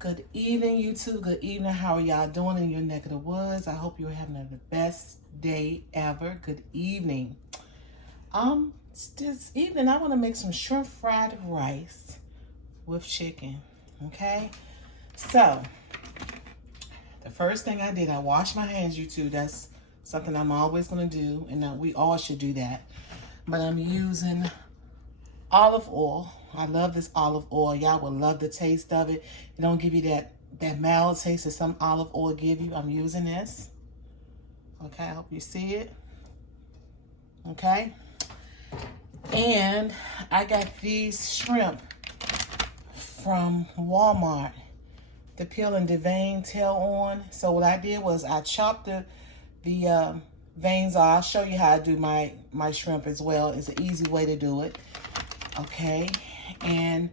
Good evening, YouTube. Good evening. How are y'all doing in your neck of the woods? I hope you're having the best day ever. Good evening. This evening I want to make some shrimp fried rice with chicken. Okay. So the first thing I did, I washed my hands, YouTube. That's something I'm always going to do, and we all should do that. But I'm using olive oil. I love this olive oil. Y'all will love the taste of it. It don't give you that mild taste that some olive oil give you. I'm using this. Okay, I hope you see it. Okay. And I got these shrimp from Walmart. The peel and the vein tail on. So what I did was I chopped the veins off. I'll show you how I do my shrimp as well. It's an easy way to do it. Okay, and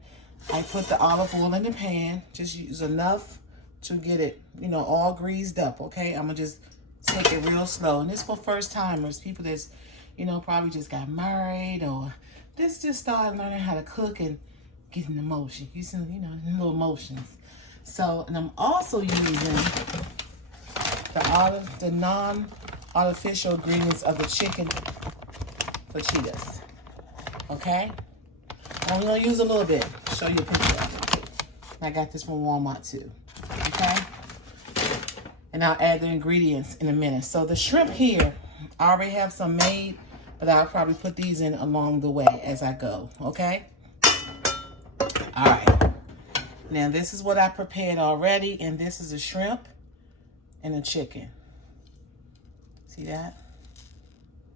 I put the olive oil in the pan. Just use enough to get it, all greased up. Okay, I'm gonna just take it real slow. And this for first timers, people that's, probably just got married or just started learning how to cook and getting the motion. You see, little motions. So, and I'm also using the non-artificial ingredients of the chicken fajitas. Okay. I'm going to use a little bit. Show you a picture of it. I got this from Walmart too. Okay? And I'll add the ingredients in a minute. So the shrimp here, I already have some made, but I'll probably put these in along the way as I go. Okay? All right. Now this is what I prepared already, and this is the shrimp and the chicken. See that?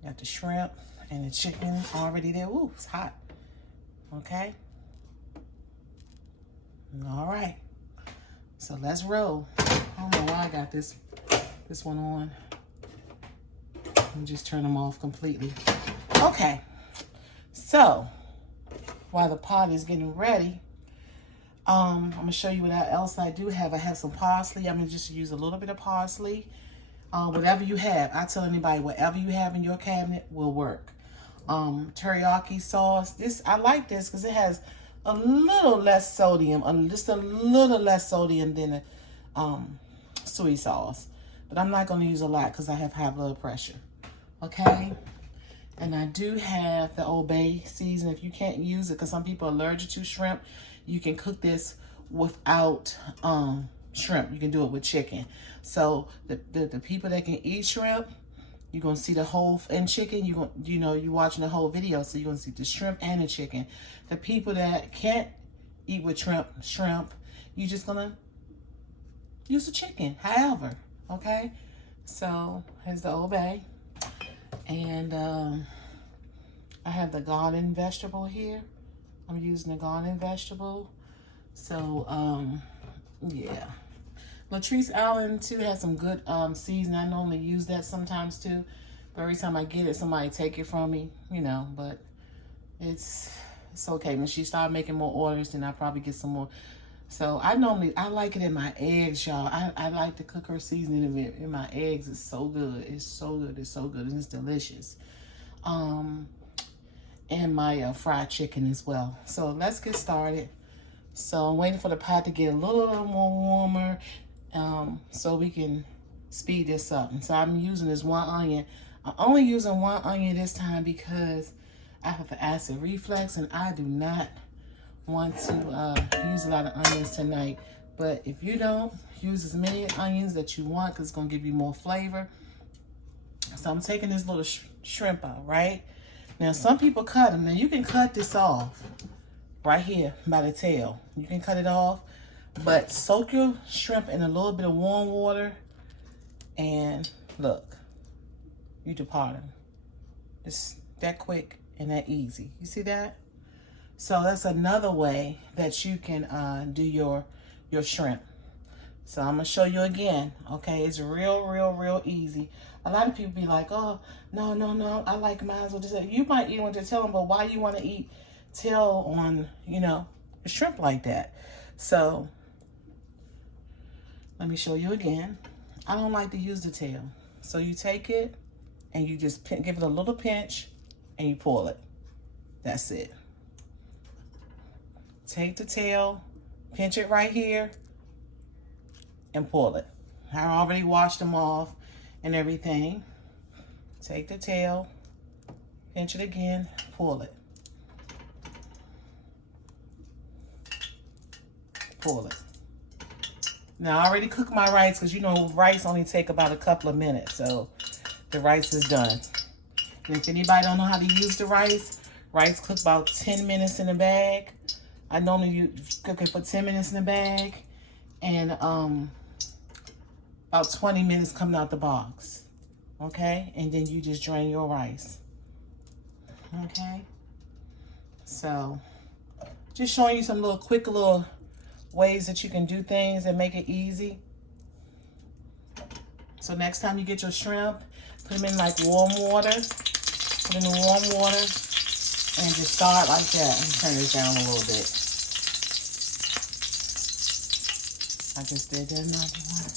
Got the shrimp and the chicken already there. Ooh, it's hot. Okay. All right. So let's roll. I don't know why I got this one on. Let me just turn them off completely. Okay. So while the pot is getting ready, I'm gonna show you what else I do have. I have some parsley. I'm gonna just use a little bit of parsley. Whatever you have. I tell anybody whatever you have in your cabinet will work. Teriyaki sauce. I like this because it has a little less sodium, just a little less sodium than soy sauce. But I'm not going to use a lot because I have high blood pressure. Okay. And I do have the Obay season. If you can't use it because some people are allergic to shrimp, you can cook this without shrimp. You can do it with chicken. So the people that can eat shrimp, you're going to see the whole, and chicken, you're watching the whole video, so you're going to see the shrimp and the chicken. The people that can't eat with shrimp, you're just going to use the chicken, however, okay? So, here's the obay. And I have the garden vegetable here. I'm using the garden vegetable. So, yeah. Latrice Allen too has some good seasoning. I normally use that sometimes too, but every time I get it, somebody take it from me, but it's okay. When she started making more orders, then I probably get some more. So I like it in my eggs, y'all. I like to cook her seasoning in my eggs. It's so good. It's so good. It's so good. And it's delicious. And my fried chicken as well. So let's get started. So I'm waiting for the pot to get a little more warmer. So we can speed this up. And so I'm using this one onion. I'm only using one onion this time because I have an acid reflux and I do not want to use a lot of onions tonight. But if you don't, use as many onions that you want because it's going to give you more flavor. So I'm taking this little shrimp out, right? Now some people cut them. Now you can cut this off right here by the tail. You can cut it off. But soak your shrimp in a little bit of warm water and look, you depart them. It's that quick and that easy. You see that? So that's another way that you can do your shrimp. So I'm going to show you again. Okay, it's real easy. A lot of people be like, oh, no, I like mine. You might eat one to tell them, but why you want to eat tail on, shrimp like that? So let me show you again. I don't like to use the tail. So you take it and you just give it a little pinch and you pull it. That's it. Take the tail, pinch it right here, and pull it. I already washed them off and everything. Take the tail, pinch it again, pull it. Pull it. Now I already cooked my rice because you know rice only take about a couple of minutes, so the rice is done. And if anybody don't know how to use the rice cook about 10 minutes in a bag. I normally cook it for 10 minutes in a bag, and about 20 minutes coming out the box. Okay, and then you just drain your rice. Okay, so just showing you some little quick little ways that you can do things and make it easy. So next time you get your shrimp, put them in like warm water. Put in the warm water and just start like that. Let me turn this down a little bit. I just did that another one.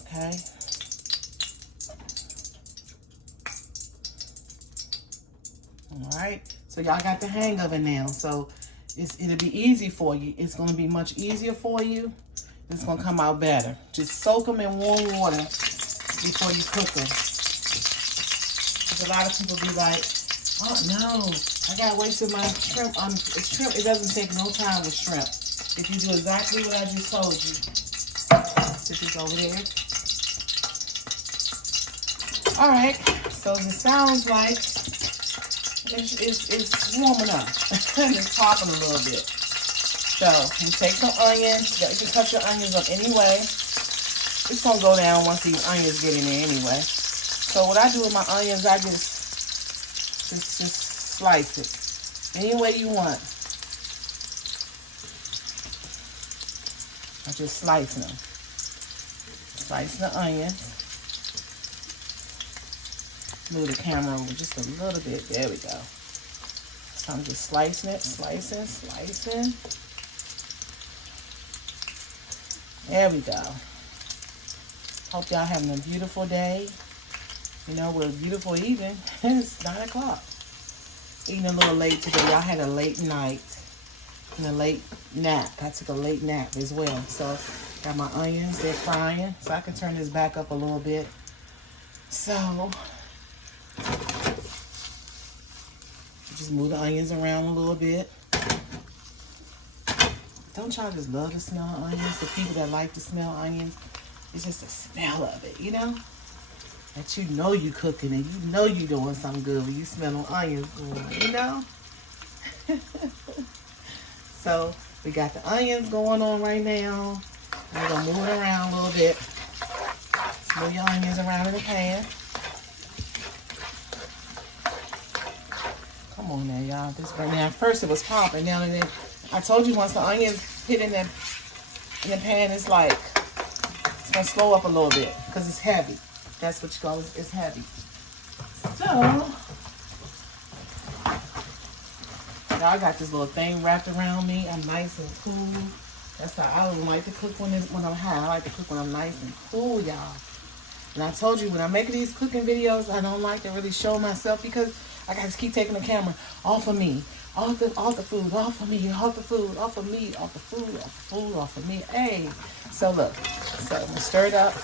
Okay. All right. So y'all got the hang of it now. So it'll be easy for you. It's going to be much easier for you. It's going to come out better. Just soak them in warm water before you cook them. Because a lot of people be like, oh no, I got wasted my shrimp. Shrimp, it doesn't take no time with shrimp. If you do exactly what I just told you. Sit this over there. All right. So it sounds like it's warming up. It's popping a little bit. So you take some onions. You can cut your onions up anyway. It's gonna go down once these onions get in there anyway. So what I do with my onions, I just slice it any way you want. I just slice them. Slice the onions. Move the camera over just a little bit. There we go. So I'm just slicing it, slicing. There we go. Hope y'all having a beautiful day. You know, we're a beautiful evening. It's 9 o'clock. Eating a little late today. Y'all had a late night and a late nap. I took a late nap as well. So got my onions, they're frying. So I can turn this back up a little bit. So just move the onions around a little bit. Don't y'all just love the smell of onions? The people that like to smell onions, it's just the smell of it, you know? That you know you cooking and you know you doing something good when you smell them onions going, you know? So we got the onions going on right now. We're gonna move it around a little bit. Just move your onions around in the pan. Come on now, y'all. This right now, at first it was popping. Now and then, I told you once the onions hit in the pan, it's like it's gonna slow up a little bit because it's heavy. That's what you call it. It's heavy. So now I got this little thing wrapped around me. I'm nice and cool. That's how I don't like to cook when I'm high. I like to cook when I'm nice and cool, y'all. And I told you when I'm making these cooking videos, I don't like to really show myself because I got to keep taking the camera off of me. Off the food, off of me, off the food, off of me, off the food, off the food, off of me. Hey. So look. So I'm gonna stir it up.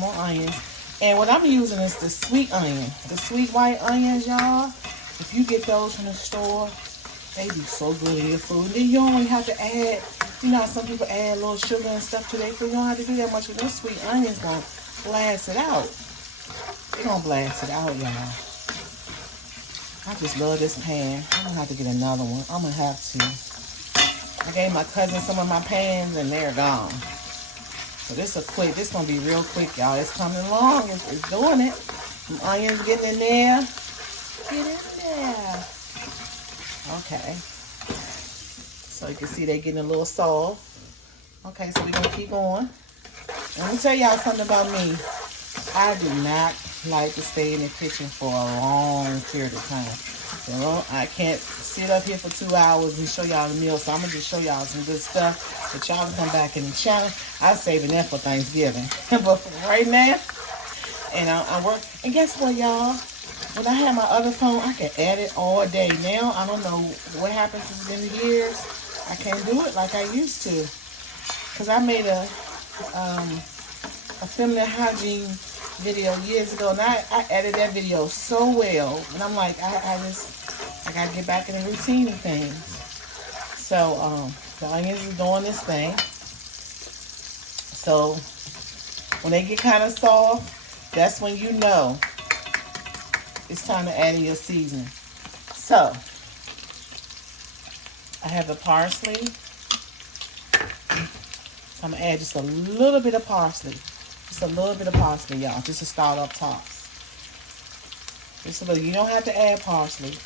More onions. And what I'm using is the sweet onion. The sweet white onions, y'all. If you get those from the store, they be so good in your food. Then you only have to add, you know, some people add a little sugar and stuff to their food. You don't have to do that much with those sweet onions. Gonna blast it out. They're gonna blast it out, y'all. I just love this pan. I'm gonna have to get another one. I'm gonna have to. I gave my cousin some of my pans and they're gone. So this is gonna be real quick, y'all. It's coming along. It's doing it. Some onions getting in there. Get in there. Okay. So you can see they're getting a little soft. Okay, so we're gonna keep going. And let me tell y'all something about me. I do not like to stay in the kitchen for a long period of time. You know, I can't sit up here for 2 hours and show y'all the meal. So I'm gonna just show y'all some good stuff that y'all can come back in the channel. I'm saving that for Thanksgiving. But for right now, and I work. And guess what, y'all? When I had my other phone, I could edit all day. Now I don't know what happens in the years. I can't do it like I used to. Because I made a feminine hygiene video years ago, and I edited that video so well. And I'm like, I got to get back in the routine of things. So, the onions is doing this thing. So, when they get kind of soft, that's when you know it's time to add in your seasoning. So, I have the parsley. So I'm going to add just a little bit of parsley. Just a little bit of parsley, y'all. Just to start up top. Just a little. You don't have to add parsley,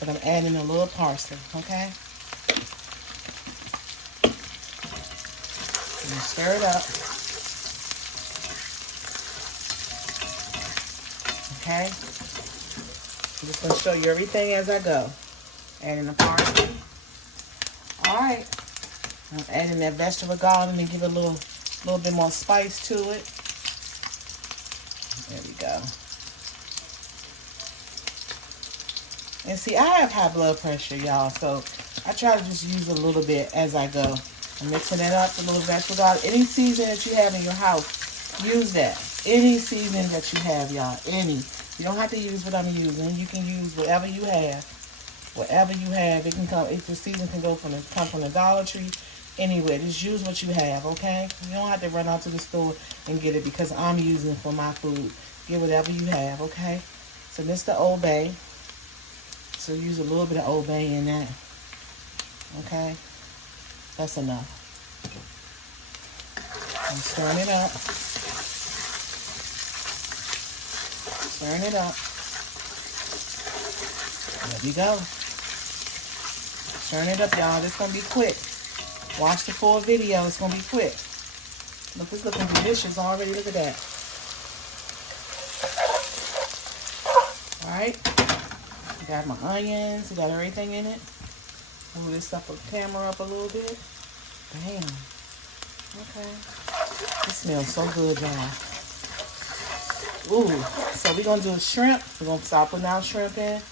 but I'm adding a little parsley, okay? And stir it up. Okay? I'm just going to show you everything as I go. Adding the parsley. Alright. I'm adding that vegetable garden and give it a little bit more spice to it. There we go. And see, I have high blood pressure, y'all, so I try to just use a little bit as I go. I'm mixing it up, the little vegetable garden. Any seasoning that you have in your house, use that. Any seasoning that you have, y'all, any. You don't have to use what I'm using. You can use whatever you have. Whatever you have, it can come. If the season can come from the Dollar Tree, anywhere. Just use what you have, okay? You don't have to run out to the store and get it because I'm using it for my food. Get whatever you have, okay? So this is the obay. So use a little bit of obay in that, okay? That's enough. I'm stirring it up. Stirring it up. There we go. Stirring it up, y'all. This is going to be quick. Watch the full video. It's going to be quick. Look, it's looking delicious already. Look at that. Alright. I got my onions. I got everything in it. Move this up, the camera up a little bit. Bam. Okay. This smells so good, y'all. Ooh. So we're going to do a shrimp. We're going to start putting our shrimp in.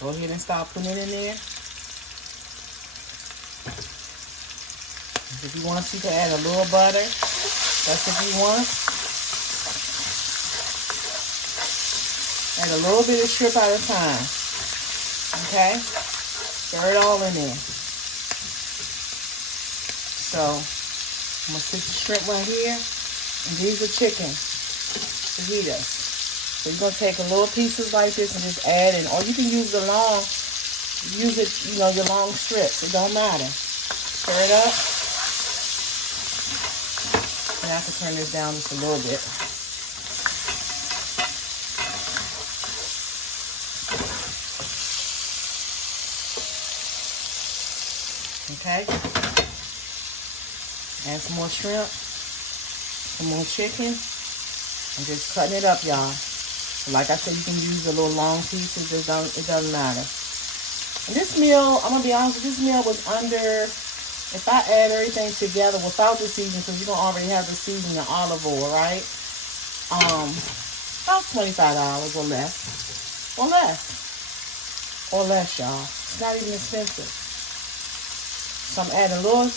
Go ahead and start putting it in there. If you want, you can add a little butter. That's if you want. Add a little bit of shrimp at a time. Okay? Stir it all in there. So, I'm going to stick the shrimp right here. And these are chicken fajitas. So you're going to take a little pieces like this and just add in. Or you can use the long, use it, you know, your long strips. It don't matter. Stir it up. And I can turn this down just a little bit. Okay. Add some more shrimp. Some more chicken. I'm just cutting it up, y'all. Like I said, you can use the little long pieces. It doesn't matter. And this meal, I'm going to be honest, this meal was under, if I add everything together without the seasoning, because you're going to already have the seasoning and olive oil, right? About $25 or less. Or less. Or less, y'all. It's not even expensive. So I'm adding little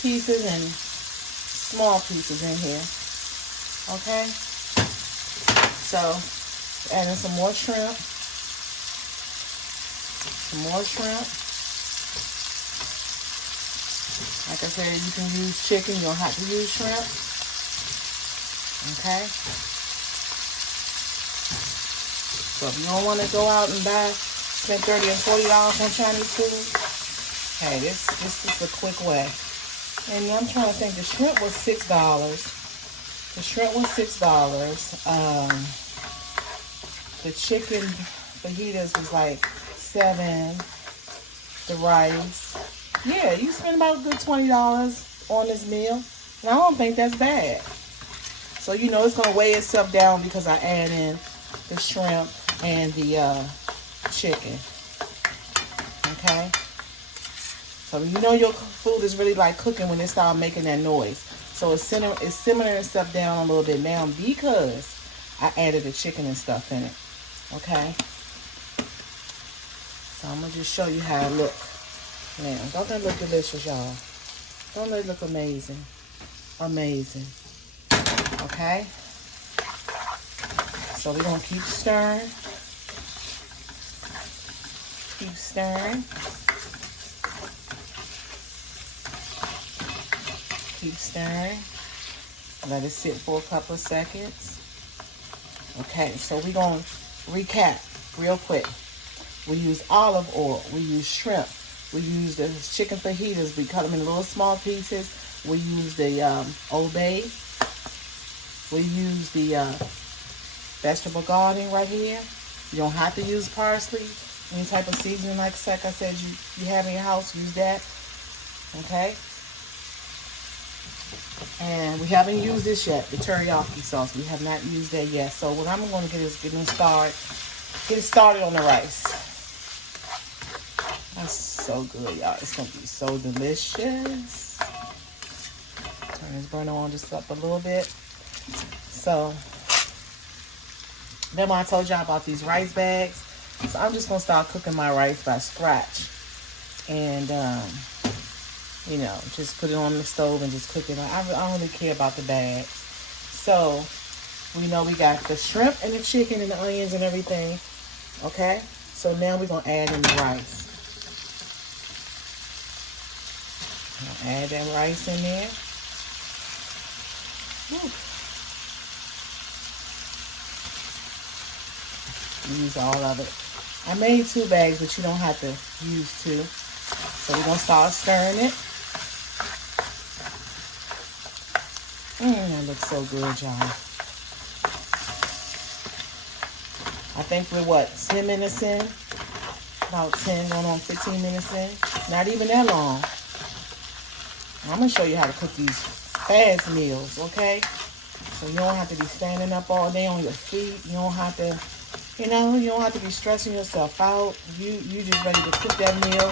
pieces and small pieces in here. Okay? So, adding some more shrimp. Some more shrimp. Like I said, you can use chicken. You don't have to use shrimp. Okay? So if you don't want to go out and spend $30 or $40 on Chinese food, hey, this is a quick way. And I'm trying to think, the shrimp was $6. The shrimp was $6. The chicken fajitas was like $7. The rice. Yeah, you spend about a good $20 on this meal. And I don't think that's bad. So, you know, it's going to weigh itself down because I add in the shrimp and the chicken. Okay? So, you know your food is really like cooking when it starts making that noise. So, it's simmering itself down a little bit now because I added the chicken and stuff in it. Okay? So, I'm going to just show you how it looks Now, don't that look delicious, y'all? Don't they look amazing? Amazing. Okay? So we're going to keep stirring. Keep stirring. Keep stirring. Let it sit for a couple of seconds. Okay, so we're going to recap real quick. We use olive oil. We use shrimp. We use the chicken fajitas. We cut them in little small pieces. We use the obay. We use the vegetable garden right here. You don't have to use parsley. Any type of seasoning, like I said, you have in your house, use that. Okay? And we haven't used this yet, the teriyaki sauce. We have not used that yet. So what I'm going to get is get it started on the rice. That's so good, y'all. It's going to be so delicious. Turn this burner on just up a little bit. So, remember I told y'all about these rice bags? So I'm just going to start cooking my rice by scratch. And, you know, just put it on the stove and just cook it. I don't really care about the bags. So, we know we got the shrimp and the chicken and the onions and everything. Okay? So now we're going to add in the rice. Add that rice in there. Woo. Use all of it. I made 2 bags, but you don't have to use 2. So we're going to start stirring it. That looks so good, y'all. I think we're, what, 10 minutes in? About 10, going on 15 minutes in. Not even that long. I'm going to show you how to cook these fast meals, okay? So you don't have to be standing up all day on your feet. You don't have to, you don't have to be stressing yourself out. You just ready to cook that meal,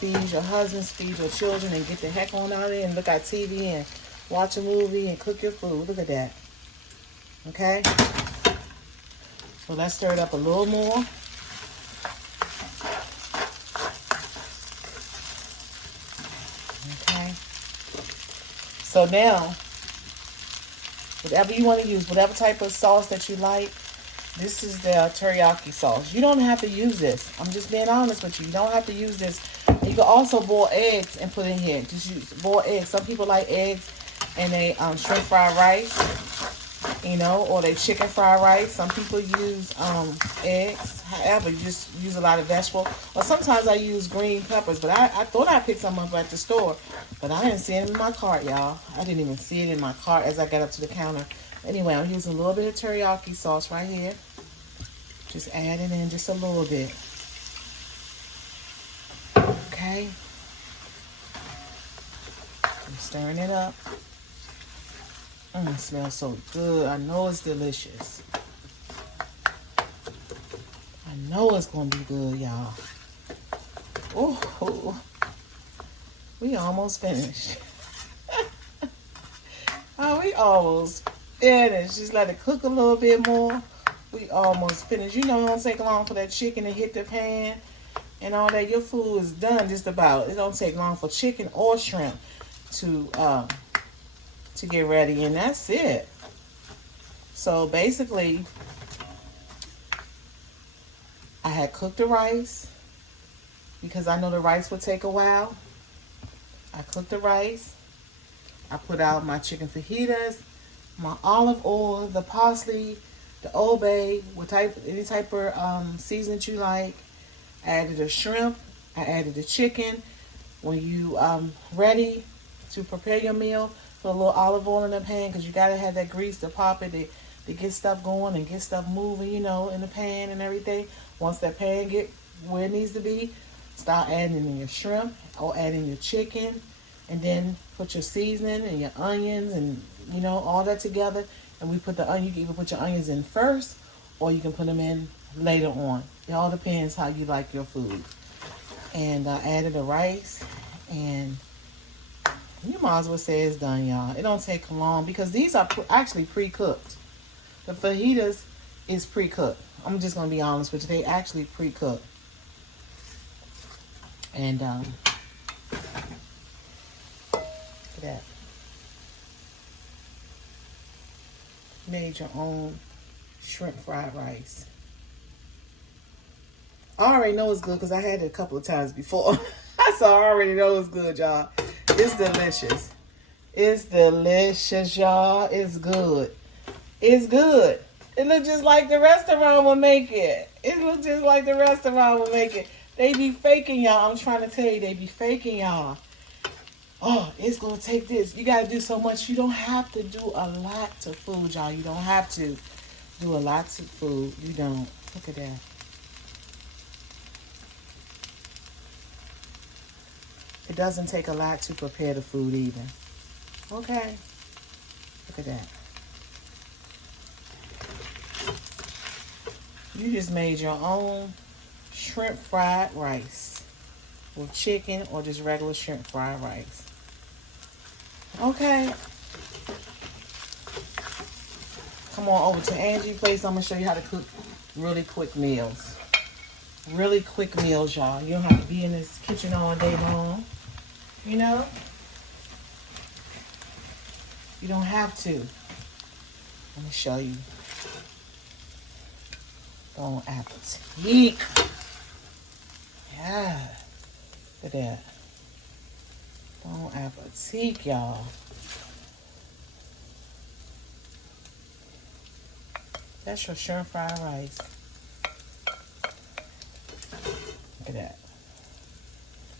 feed your husbands, feed your children, and get the heck on out of there and look at TV and watch a movie and cook your food. Look at that. Okay? So let's stir it up a little more. Okay? So now, whatever you want to use, whatever type of sauce that you like, this is the teriyaki sauce. You don't have to use this. I'm just being honest with you. You don't have to use this. You can also boil eggs and put in here. Just use boiled eggs. Some people like eggs and they shrimp fried rice, or they chicken fried rice. Some people use eggs. However, you just use a lot of vegetable. Or sometimes I use green peppers, but I thought I picked some up at the store, but I didn't see it in my cart, y'all. I didn't even see it in my cart as I got up to the counter. Anyway, I'm using a little bit of teriyaki sauce right here. Just adding in just a little bit. Okay. I'm stirring it up. It smells so good. I know it's delicious. I know it's going to be good, y'all. Oh, we almost finished. Oh, we almost finished. Just let it cook a little bit more. We almost finished. You know, it don't take long for that chicken to hit the pan and all that. Your food is done just about. It don't take long for chicken or shrimp to get ready, and that's it. So basically, I had cooked the rice because I know the rice would take a while. I cooked the rice. I put out my chicken fajitas, my olive oil, the parsley, the obay, any type of season that you like. I added the shrimp. I added the chicken. When you ready to prepare your meal, put a little olive oil in the pan because you got to have that grease to pop it to get stuff going and get stuff moving, in the pan and everything. Once that pan get where it needs to be, start adding in your shrimp or adding your chicken, and then put your seasoning and your onions and, all that together. And we put the onion, you can either put your onions in first or you can put them in later on. It all depends how you like your food. And I added the rice, and you might as well say it's done, y'all. It don't take long because these are actually pre-cooked. The fajitas is pre-cooked. I'm just going to be honest with you. They actually pre-cooked. And at that. Made your own shrimp fried rice. I already know it's good because I had it a couple of times before. So I already know it's good, y'all. It's delicious. It's delicious, y'all. It's good. It's good. It looks just like the restaurant will make it. It looks just like the restaurant will make it. They be faking, y'all. I'm trying to tell you, they be faking, y'all. Oh, it's going to take this. You got to do so much. You don't have to do a lot to food, y'all. You don't have to do a lot to food. You don't. Look at that. It doesn't take a lot to prepare the food either. Okay. Look at that. You just made your own shrimp fried rice with chicken or just regular shrimp fried rice. Okay. Come on over to Angie's place. I'm going to show you how to cook really quick meals. Really quick meals, y'all. You don't have to be in this kitchen all day long. You know? You don't have to. Let me show you. Bon appetit. Yeah. Look at that. Bon appetit, y'all. That's your shrimp fried rice. Look at that.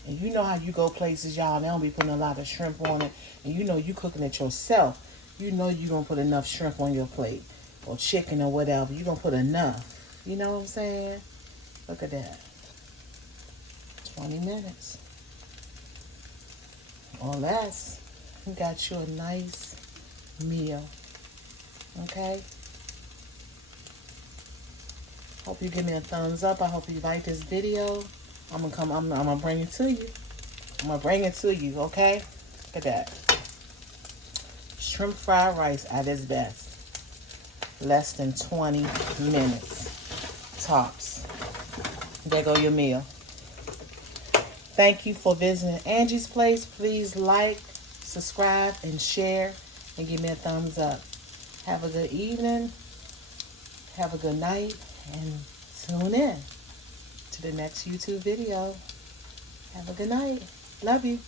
And you know how you go places, y'all, they don't be putting a lot of shrimp on it. And you know you cooking it yourself. You know you going to put enough shrimp on your plate. Or chicken or whatever. You going to put enough. You know what I'm saying? Look at that. 20 minutes. Or less. You got you a nice meal. Okay? Hope you give me a thumbs up. I hope you like this video. I'm gonna bring it to you. I'm gonna bring it to you, okay? Look at that. Shrimp fried rice at its best. Less than 20 minutes. Tops. There go your meal. Thank you for visiting Angie's Place. Please like, subscribe, and share, and give me a thumbs up. Have a good evening. Have a good night, and tune in to the next YouTube video. Have a good night. Love you.